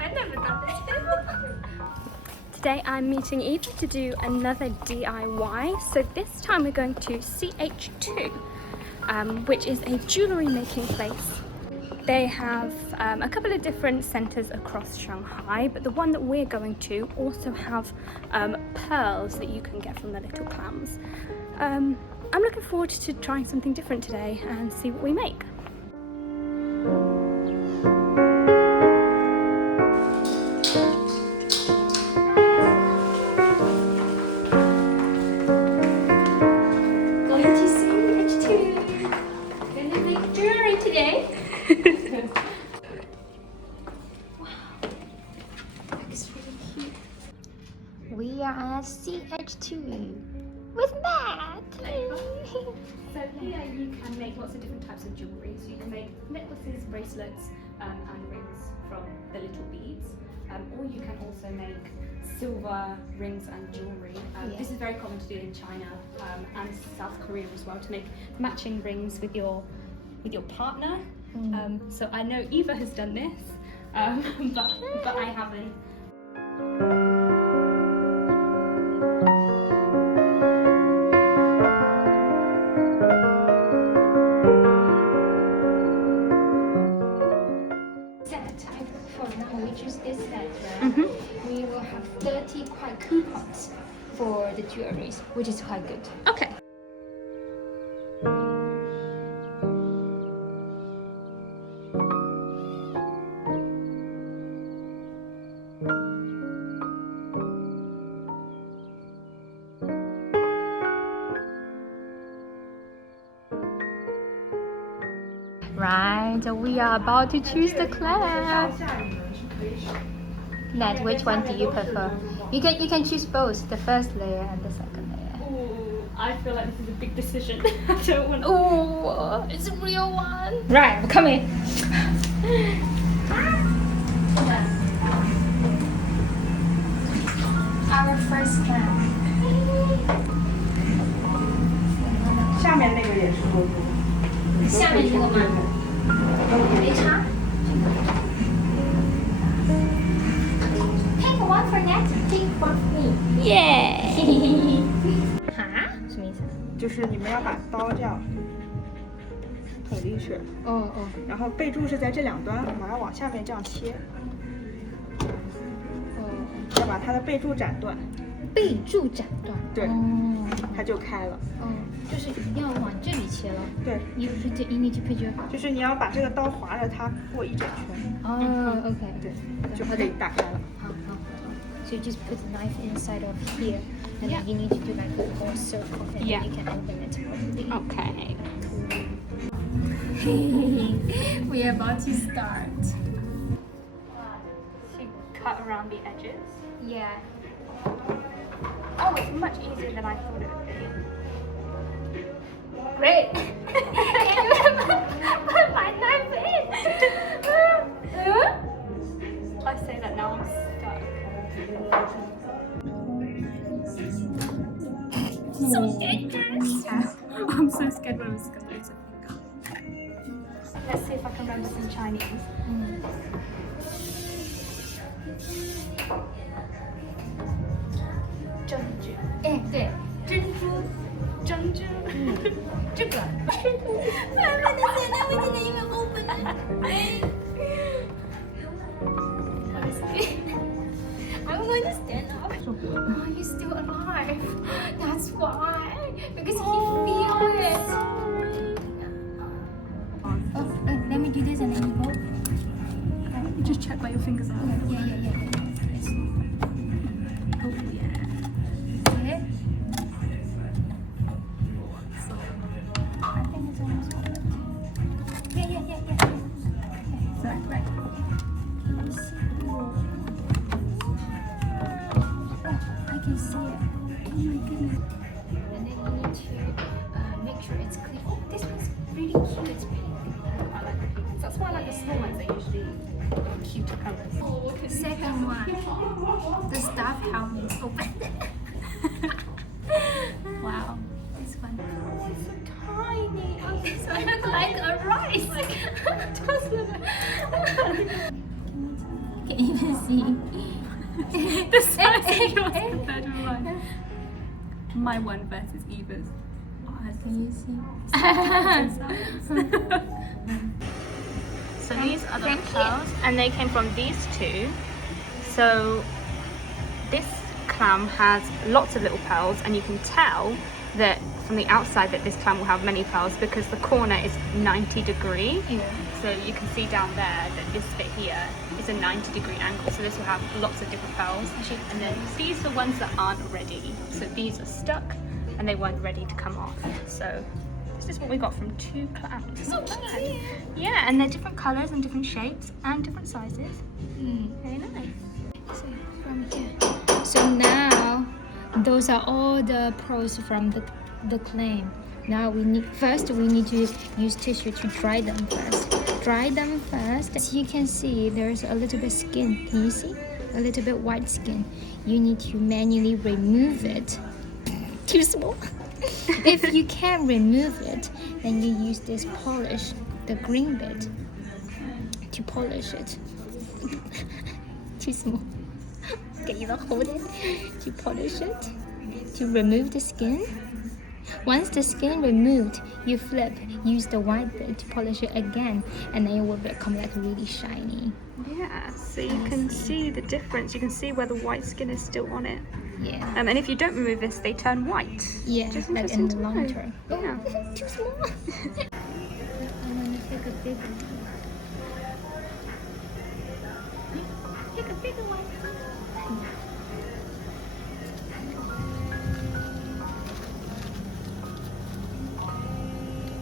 I've never done this before. Today I'm meeting Eva to do another DIY. So this time we're going to Ch2, which is a jewellery making place. They have a couple of different centres across Shanghai, but the one that we're going to also have pearls that you can get from the little clams. I'm looking forward to trying something different today and see what we make. Going to Ch2. Gonna make jewellery today. Wow, looks really cute. We are at Ch2 with Matt. So here you can make lots of different types of jewellery. So you can make necklaces, bracelets, and rings from the little beads. Or you can also make silver rings and jewellery. This is very common to do in China and South Korea as well, to make matching rings with your partner. So I know Eva has done this, but I haven't. We will have 30 quite coupons for the jewelries, which is quite good. Okay. Right, so we are about to choose the clam. Nat, which one do you prefer? You can choose both, the first layer and the second layer. Ooh, I feel like this is a big decision. I don't want to. Oh, it's a real one. Right, come in. Our first clam. 下面那个也是多多。下面这个吗？没差。Take one for Nat, take one for me. Yeah. 哈？什么意思？就是你们要把刀这样捅进去，哦，然后背柱是在这两端，马上往下面这样切，要把它的背柱斩断。背柱斩断。对，哦，它就开了。就是要往这里切了。对， You need to put your 就是你要把这个刀划着它过一整圈。哦，OK， 对，就可以打开了。好。So you just put the knife inside of here, and then you need to do like a whole circle, and then you can open it properly. Okay. We are about to start. So you cut around the edges. Yeah. Oh, it's much easier than I thought it would be. Great. Can you put my knife in? I say that now I'm stuck. So dangerous. I'm so scared when I'm just going to lose a finger. Let's see if I can remember some Chinese. 珍珠。哎，对，珍珠。这个。I'm going to stand up. Oh, he's still alive. That's why. Because he feels it. Oh, let me do this and then you go. Just check where your fingers are. Yeah. Oh yeah. Okay. I think it's almost perfect. Yeah. Right. Let me see. I can see it. Oh my goodness. And then you need to make sure it's clean. Oh, this one's really cute. It's pink. I like the pink. That's why I like the small ones. They're usually cuter colours. Oh, Second one. The staff helmet is open. Wow. This one. Oh, it's so tiny. So I look like a rice. It does look can even see. The size of yours compared to mine. My one versus Eva's. Can you see? So these are the pearls, and they came from these two. So this clam has lots of little pearls, and you can tell that from the outside that this clam will have many pearls because the corner is 90 degree. Yeah. So you can see down there that this bit here is a 90-degree angle, so this will have lots of different pearls. And then these are the ones that aren't ready. So these are stuck and they weren't ready to come off. So this is what we got from 2 clams. So cute. Yeah, and they're different colours and different shapes and different sizes. Very nice. So from here. So now those are all the pearls from the clam. Now we need to use tissue to dry them first. As you can see, there's a little bit skin. Can you see? A little bit white skin. You need to manually remove it. Too small. If you can't remove it, then you use this polish, the green bit, to polish it. Too small. Can you hold it? To polish it. To remove the skin. Once the skin removed, you flip, use the white bit to polish it again, and then it will become like really shiny. Yeah, so you can see the difference. You can see where the white skin is still on it. Yeah. And if you don't remove this, they turn white. Yeah, Just like in interesting the to long know. term. Yeah. Oh, too small. I'm gonna take a big one. Take a bigger one.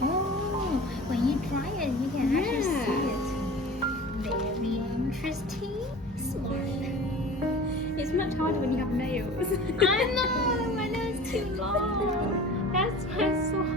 Oh, when you dry it, you can actually see it. Very interesting. Smart. It's much harder when you have nails. I know, my nail is too long. That's why it's so hard.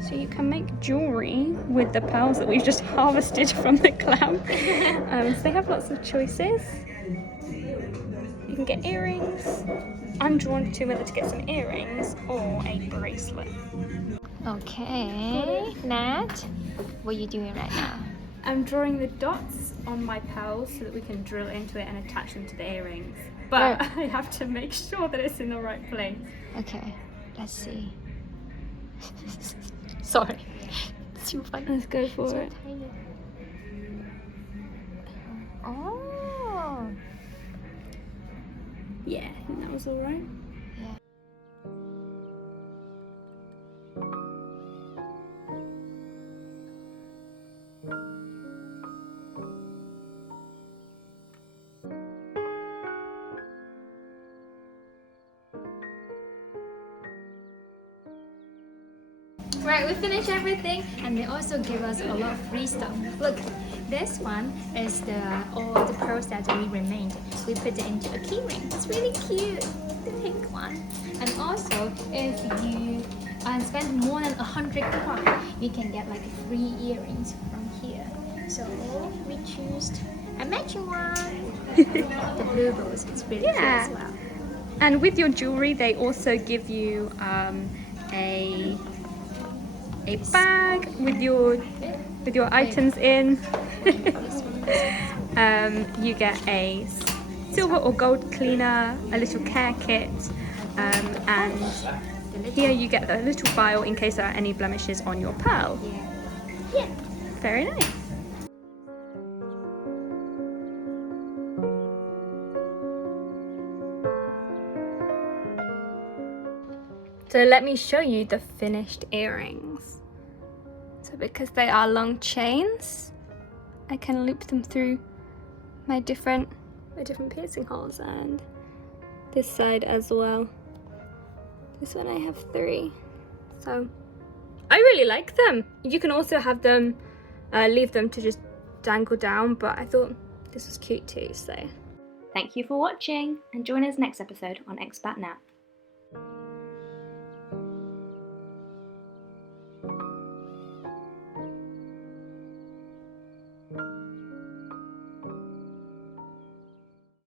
So you can make jewellery with the pearls that we've just harvested from the clam. So they have lots of choices. You can get earrings. I'm drawn to whether to get some earrings or a bracelet. Okay, Nat, what are you doing right now? I'm drawing the dots on my pearls so that we can drill into it and attach them to the earrings. But I have to make sure that it's in the right place. Okay, let's see. Sorry, it's too funny. Let's go for So it. tiny. Oh. Yeah, I think that was alright. Right, we finished everything, and they also give us a lot of free stuff. Look, this one is all the pearls that we remained. We put it into a key ring. It's really cute, the pink one. And also, if you spend more than 100 kwai, you can get like free earrings from here. So we chose a matching one. The blue rose, it's really cute as well. And with your jewellery, they also give you a bag with your items in. You get a silver or gold cleaner, a little care kit, and here you get a little file in case there are any blemishes on your pearl. Yeah. Very nice. So let me show you the finished earrings. So because they are long chains, I can loop them through my different piercing holes, and this side as well. This one I have 3. So I really like them. You can also have them, leave them to just dangle down, but I thought this was cute too, so. Thank you for watching, and join us next episode on Expat Now.